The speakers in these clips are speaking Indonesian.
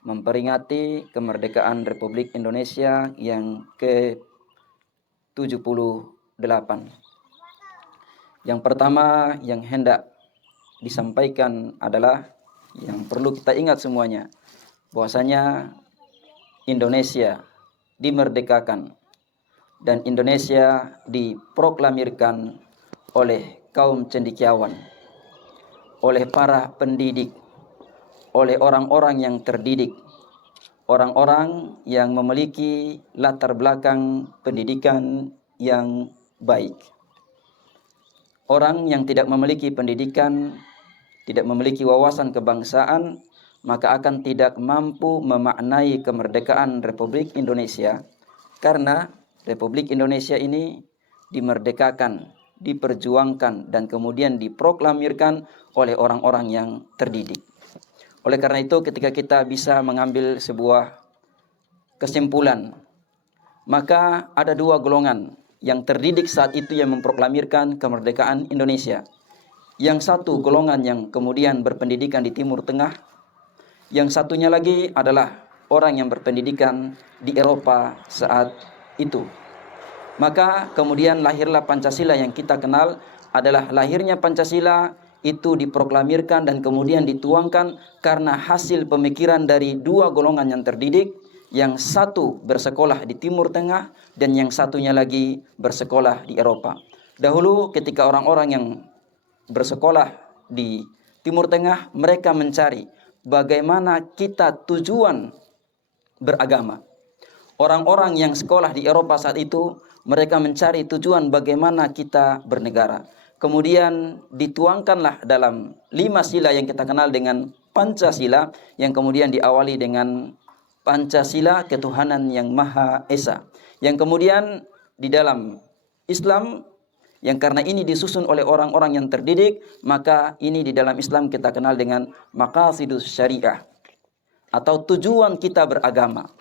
memperingati kemerdekaan Republik Indonesia yang ke-78. Yang pertama yang hendak disampaikan adalah yang perlu kita ingat semuanya, bahwasanya Indonesia dimerdekakan dan Indonesia diproklamirkan oleh kaum cendekiawan, oleh para pendidik, oleh orang-orang yang terdidik, orang-orang yang memiliki latar belakang pendidikan yang baik. Orang yang tidak memiliki pendidikan, tidak memiliki wawasan kebangsaan, maka akan tidak mampu memaknai kemerdekaan Republik Indonesia, karena Republik Indonesia ini dimerdekakan, diperjuangkan, dan kemudian diproklamirkan oleh orang-orang yang terdidik. Oleh karena itu, ketika kita bisa mengambil sebuah kesimpulan, maka ada dua golongan yang terdidik saat itu yang memproklamirkan kemerdekaan Indonesia. Yang satu golongan yang kemudian berpendidikan di Timur Tengah, yang satunya lagi adalah orang yang berpendidikan di Eropa saat itu. Maka kemudian lahirlah Pancasila yang kita kenal. Adalah lahirnya Pancasila itu diproklamirkan dan kemudian dituangkan karena hasil pemikiran dari dua golongan yang terdidik. Yang satu bersekolah di Timur Tengah dan yang satunya lagi bersekolah di Eropa. Dahulu ketika orang-orang yang bersekolah di Timur Tengah, mereka mencari bagaimana kita tujuan beragama. Orang-orang yang sekolah di Eropa saat itu, mereka mencari tujuan bagaimana kita bernegara. Kemudian dituangkanlah dalam 5 sila yang kita kenal dengan Pancasila, yang kemudian diawali dengan Pancasila ketuhanan yang Maha Esa. Yang kemudian di dalam Islam, yang karena ini disusun oleh orang-orang yang terdidik, maka ini di dalam Islam kita kenal dengan maqasidus syariah, atau tujuan kita beragama.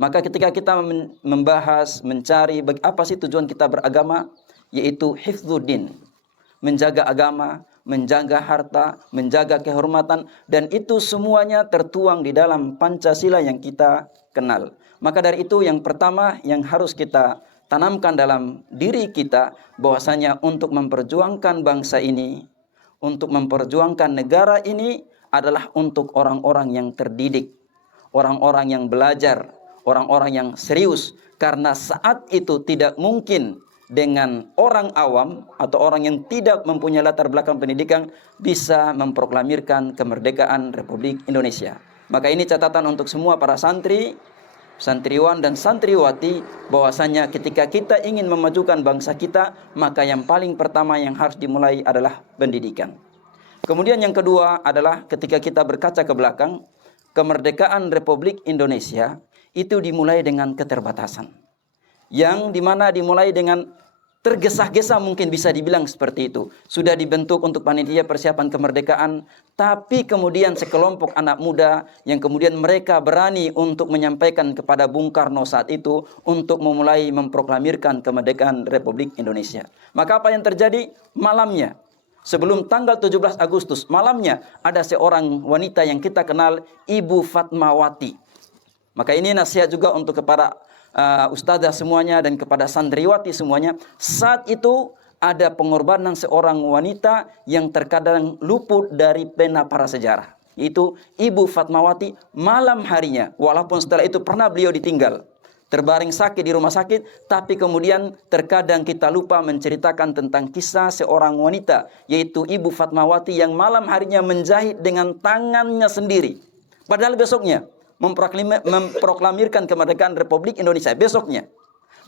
Maka ketika kita membahas, mencari apa sih tujuan kita beragama, yaitu hifdzuddin, menjaga agama, menjaga harta, menjaga kehormatan, dan itu semuanya tertuang di dalam Pancasila yang kita kenal. Maka dari itu yang pertama yang harus kita tanamkan dalam diri kita, bahwasanya untuk memperjuangkan bangsa ini, untuk memperjuangkan negara ini adalah untuk orang-orang yang terdidik, orang-orang yang belajar, orang-orang yang serius, karena saat itu tidak mungkin dengan orang awam atau orang yang tidak mempunyai latar belakang pendidikan bisa memproklamirkan kemerdekaan Republik Indonesia. Maka ini catatan untuk semua para santri, santriwan dan santriwati, bahwasanya ketika kita ingin memajukan bangsa kita, maka yang paling pertama yang harus dimulai adalah pendidikan. Kemudian yang kedua adalah ketika kita berkaca ke belakang, kemerdekaan Republik Indonesia itu dimulai dengan keterbatasan, yang dimana dimulai dengan tergesa-gesa, mungkin bisa dibilang seperti itu. Sudah dibentuk untuk panitia persiapan kemerdekaan, tapi kemudian sekelompok anak muda yang kemudian mereka berani untuk menyampaikan kepada Bung Karno saat itu untuk memulai memproklamirkan kemerdekaan Republik Indonesia. Maka apa yang terjadi? Malamnya, sebelum tanggal 17 Agustus, malamnya ada seorang wanita yang kita kenal, Ibu Fatmawati. Maka ini nasihat juga untuk kepada ustazah semuanya dan kepada santriwati semuanya. Saat itu ada pengorbanan seorang wanita yang terkadang luput dari pena para sejarah, yaitu Ibu Fatmawati. Malam harinya, walaupun setelah itu pernah beliau ditinggal, terbaring sakit di rumah sakit, tapi kemudian terkadang kita lupa menceritakan tentang kisah seorang wanita, yaitu Ibu Fatmawati yang malam harinya menjahit dengan tangannya sendiri. Padahal besoknya memproklamirkan kemerdekaan Republik Indonesia. Besoknya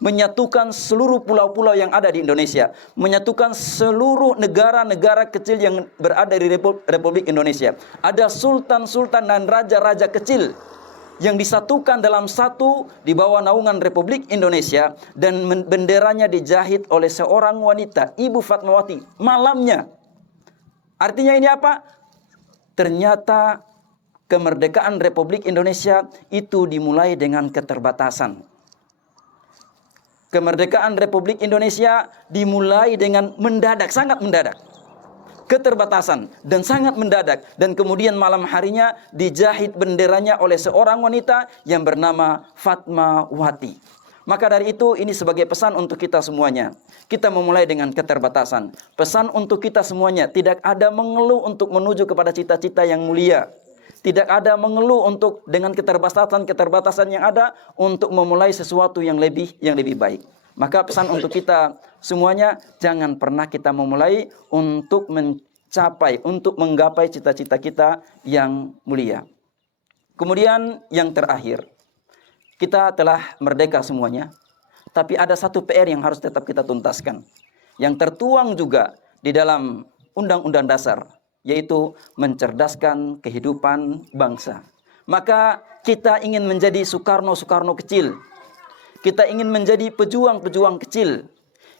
menyatukan seluruh pulau-pulau yang ada di Indonesia, menyatukan seluruh negara-negara kecil yang berada di Republik Indonesia. Ada sultan-sultan dan raja-raja kecil yang disatukan dalam satu di bawah naungan Republik Indonesia, dan benderanya dijahit oleh seorang wanita, Ibu Fatmawati, malamnya. Artinya ini apa? Ternyata kemerdekaan Republik Indonesia itu dimulai dengan keterbatasan. Kemerdekaan Republik Indonesia dimulai dengan mendadak, sangat mendadak. keterbatasan dan sangat mendadak, dan kemudian malam harinya dijahit benderanya oleh seorang wanita yang bernama Fatmawati. Maka dari itu, ini sebagai pesan untuk kita semuanya. Kita memulai dengan keterbatasan. Pesan untuk kita semuanya, tidak ada mengeluh untuk menuju kepada cita-cita yang mulia. Tidak ada mengeluh untuk dengan keterbatasan yang ada untuk memulai sesuatu yang lebih baik. Maka pesan untuk kita semuanya, jangan pernah kita memulai untuk untuk menggapai cita-cita kita yang mulia. Kemudian yang terakhir, kita telah merdeka semuanya, tapi ada satu PR yang harus tetap kita tuntaskan, yang tertuang juga di dalam Undang-Undang Dasar, yaitu mencerdaskan kehidupan bangsa. Maka kita ingin menjadi Soekarno-Soekarno kecil. Kita ingin menjadi pejuang-pejuang kecil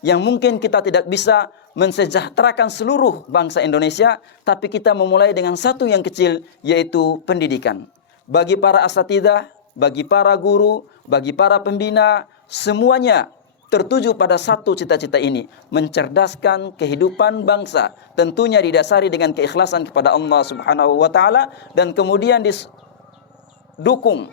yang mungkin kita tidak bisa mensejahterakan seluruh bangsa Indonesia, tapi kita memulai dengan satu yang kecil, yaitu pendidikan. Bagi para asatidzah, bagi para guru, bagi para pembina, semuanya tertuju pada satu cita-cita ini, mencerdaskan kehidupan bangsa, tentunya didasari dengan keikhlasan kepada Allah Subhanahu wa taala, dan kemudian didukung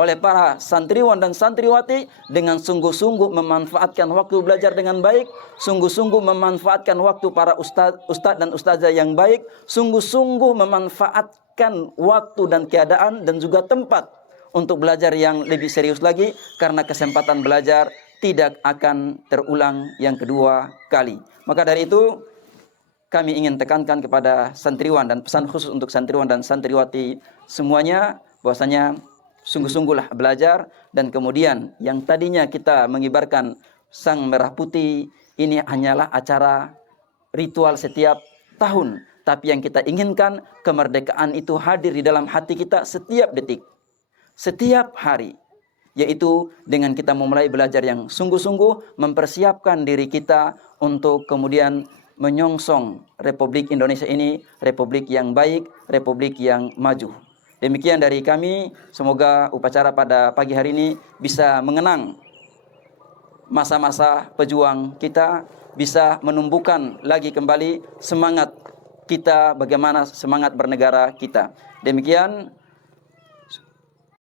oleh para santriwan dan santriwati dengan sungguh-sungguh memanfaatkan waktu belajar dengan baik, sungguh-sungguh memanfaatkan waktu para ustadz dan ustazah yang baik, sungguh-sungguh memanfaatkan waktu dan keadaan dan juga tempat untuk belajar yang lebih serius lagi, karena kesempatan belajar tidak akan terulang yang kedua kali. Maka dari itu, kami ingin tekankan kepada santriwan, dan pesan khusus untuk santriwan dan santriwati semuanya, bahwasanya sungguh-sungguhlah belajar, dan kemudian yang tadinya kita mengibarkan sang merah putih, ini hanyalah acara ritual setiap tahun, tapi yang kita inginkan, kemerdekaan itu hadir di dalam hati kita setiap detik, setiap hari, yaitu dengan kita memulai belajar yang sungguh-sungguh, mempersiapkan diri kita untuk kemudian menyongsong Republik Indonesia ini, Republik yang baik, Republik yang maju. Demikian dari kami, semoga upacara pada pagi hari ini bisa mengenang masa-masa pejuang kita, bisa menumbuhkan lagi kembali semangat kita, bagaimana semangat bernegara kita. Demikian.